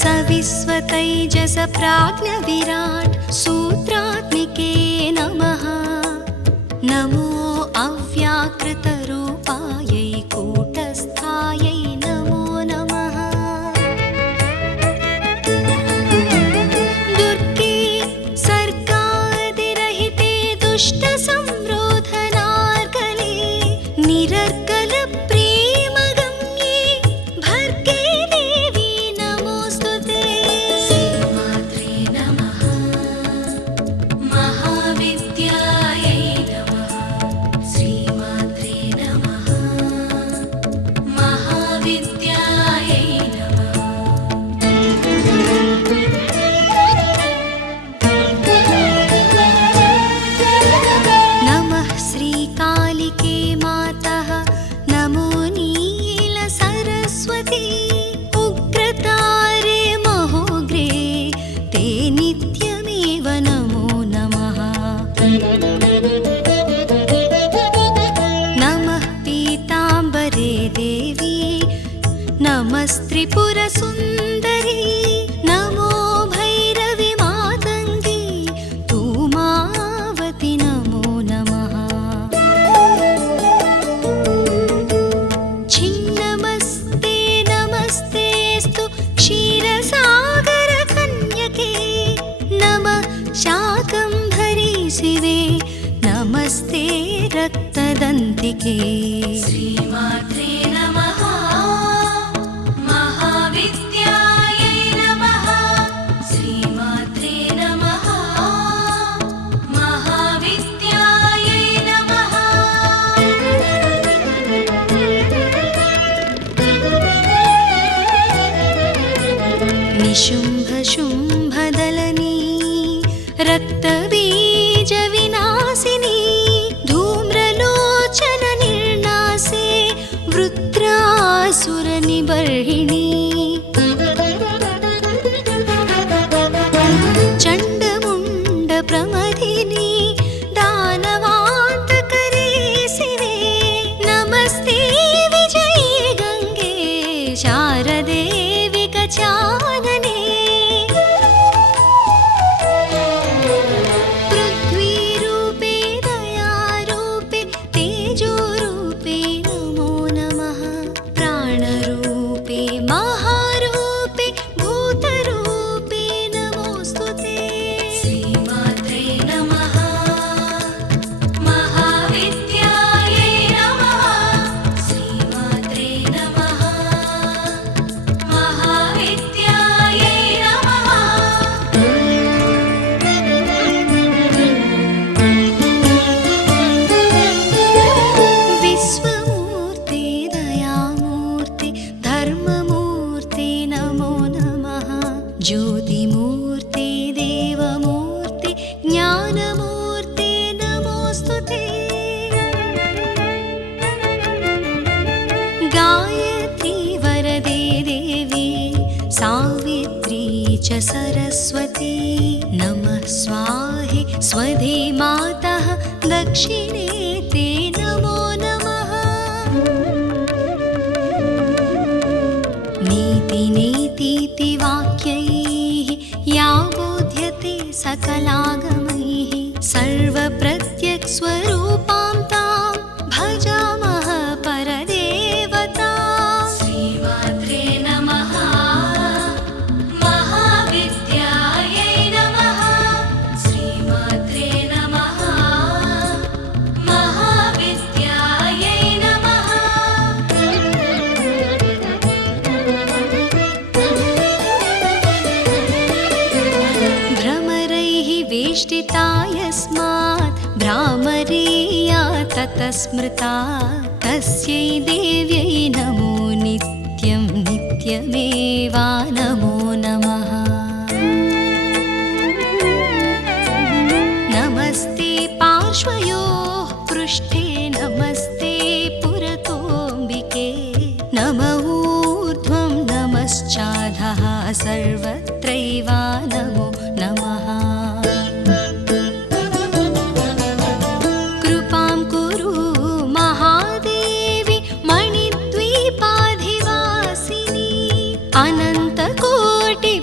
सविस्वतैजस प्राज्ञ विराट सूत्रात्मिके नमः। नमो अव्याकृत रूपायै कूटस्थायै नमो नमः। दुर्गे सर्गादिरहिते दुष्ट संरोधनार्कले निरर्कल प्रेमगम्ये भर्गे देवी नमोस्तुते। श्रीमात्रे नमः। महाविद्यायै नमः। श्रीमात्रे नमः। महाविद्यायै नमः। नमः श्रीकालिके मातः। नमो नीलसरस्वती। उग्रतारे महोग्रे ते नित्यमेव नमो नमः। नमः पीताम्बरे देवी। नमस्त्रिपुरसुन्दरी। नमो भैरवि मातङ्गी धूमावति नमो नमः। छिन्नमस्ते नमस्तेऽस्तु क्षीरसागरकन्यके। नमः शाकम्भरी शिवे। नमस्ते रक्तदन्तिके। श्रीमात्रे नमः। महाविद्यायै नमः। श्रीमात्रे नमः। महाविद्यायै नमः। निशुम्भशुम्भदलनी रक्तबीजविनाशिनी धूम्रलोचन निर्नासे वृत्रासुरनिबर्हिणी। चण्डमुण्डप्रमथिनी दानवान्तकरे शिवे। नमस्ते विजये गङ्गे शारदे विकचानने। पृथ्वीरूपे दयारूपे तेजोरूपे नमो नमः। प्राणरूपे महारूपे भूतरूपे नमोस्तुते। श्रीमात्रे नमः। महाविद्यायै नमः। श्रीमात्रे नमः। महाविद्यायै नमः। विश्वमूर्ते दयामूर्ते धर्ममूर्ते नमो नमः। ज्योतिमूर्ते देवमूर्ते ज्ञानमूर्ते नमोस्तुते। गायत्री वरदे देवी सावित्री च सरस्वती। नमः स्वाहे स्वधे मातः दक्षिणे ते नमो नमः। नीति नेतीति वाक्यैः या बोध्यते सकलागमैः सर्वप्रत्यक्स्वरूपां तां भजामः परदेवताम्। श्रीमात्रे नमः। महाविद्यायै नमः। श्रीमात्रे नमः। महाविद्यायै नमः। भ्रमरैः वेष्टिता यस्मात् भ्रामरीया ततः स्मृता। तस्यै देव्यै नमो नित्यं नित्यमेवा नमो नमः। नमस्ते पार्श्वयोः पृष्ठे नमस्ते पुरतोऽम्बिके। नम ऊर्ध्वं नमश्चाधः सर्वत्रैव नमो नमः। कृपां कुरु महादेवी मणिद्वीपाधिवासिनी। अनन्तकोटि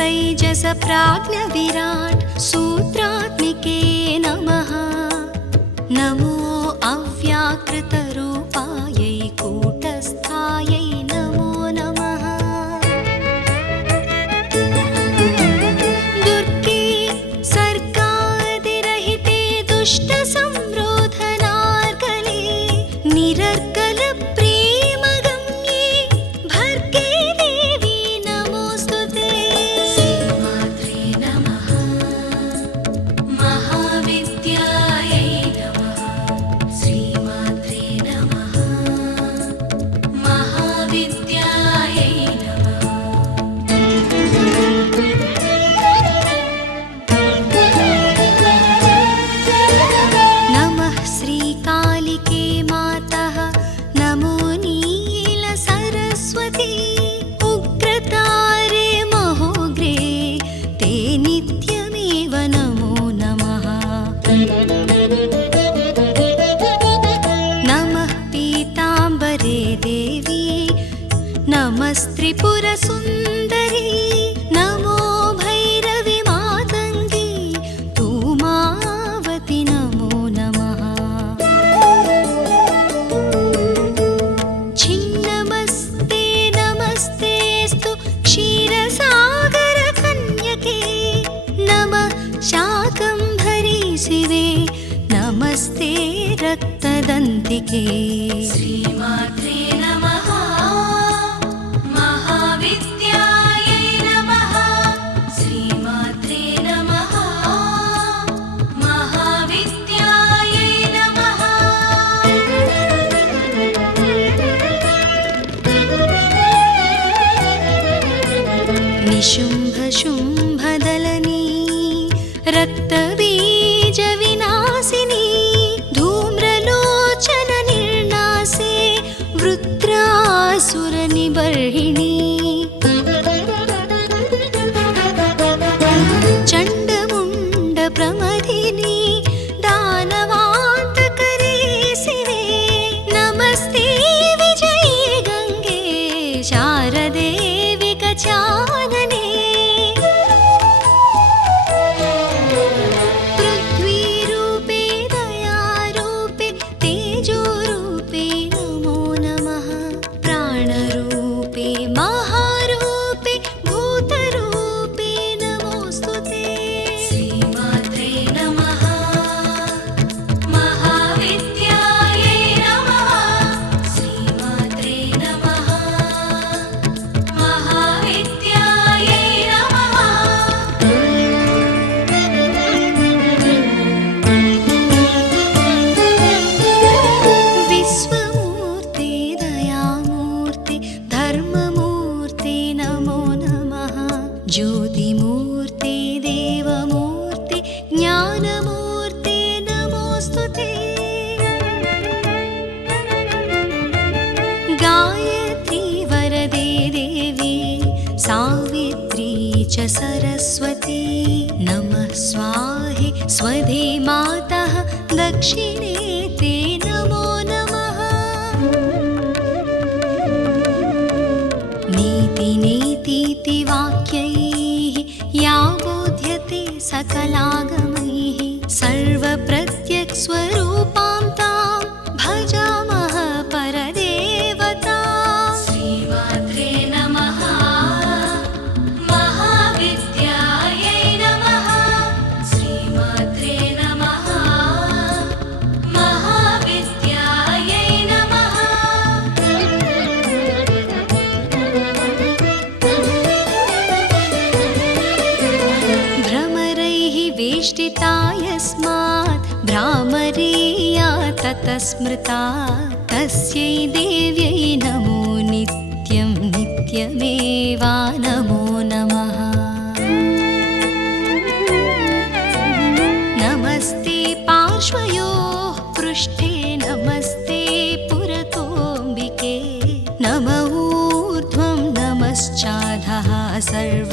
तैजस प्राज्ञ विराट सूत्रात्मिके नमः। नमो अव्याकृत रूपायै कूटस्थायै नमो नमः। दुर्गे सर्गादिरहिते दुष्ट संरोधनार्गले निरर्गल प्रेम गम्ये भर्गे देवी नमोस्तुते। श्रीमात्रे नमः। महाविद्यायै नमः। श्रीमात्रे नमः। महाविद्यायै नमः। नमः श्रीकालिके मातः। नमो नीलसरस्वती। उग्रतारे महोग्रे ते नित्यमेव नमो नमः। नमः पीताम्बरे देवी। नमस्त्रिपुरसुन्दरी। नमो भैरवि मातङ्गी धूमावति नमो नमः। छिन्नमस्ते नमस्तेऽस्तु क्षीरसागरकन्यके। नमः शाकम्भरी शिवे। नमस्ते रक्तदन्तिके। श्रीमात्रे नमः। महाविद्यायै नमः। श्रीमात्रे नमः। महाविद्यायै नमः। निशुम्भशुम्भदलनी रक्तबीजविनाशिनी धूम्रलोचन निर्नासे वृत्रासुरनिबर्हिणी। चण्डमुण्डप्रमथिनी दानवान्तकरे शिवे। नमस्ते विजये गङ्गे शारदे विकचानने। पृथ्वीरूपे दयारूपे तेजोरूपे नमो नमः। प्राणरूपे महारूपे भूतरूपे नमोस्तुते। श्रीमात्रे नमः। महाविद्यायै नमः। श्रीमात्रे नमः। महाविद्यायै नमः। विश्वमूर्ते दयामूर्ते धर्ममूर्ते नमो नमः। ज्योतिमूर्ते देवमूर्ते ज्ञानमूर्ते नमोस्तुते। गायत्री वरदे देवी सावित्री च सरस्वती। नमः स्वाहे स्वधे मातः दक्षिणे ते नमो नमः। नीति नेतीति वाक्यैः या बोध्यते सकलागमैः सर्वप्रत्यक्स्वरूपां तां भजामः परदेवतां। श्रीमात्रे नमः। महाविद्यायै नमः। श्रीमात्रे नमः। महाविद्यायै नमः। भ्रमरैः वेष्टिता यस्मात् भ्रामरीया ततः स्मृता। तस्यै देव्यै नमो नित्यं नित्यमेवा नमो नमः। नमस्ते पार्श्वयोः पृष्ठे नमस्ते पुरतोऽम्बिके। नम ऊर्ध्वं नमश्चाधः सर्व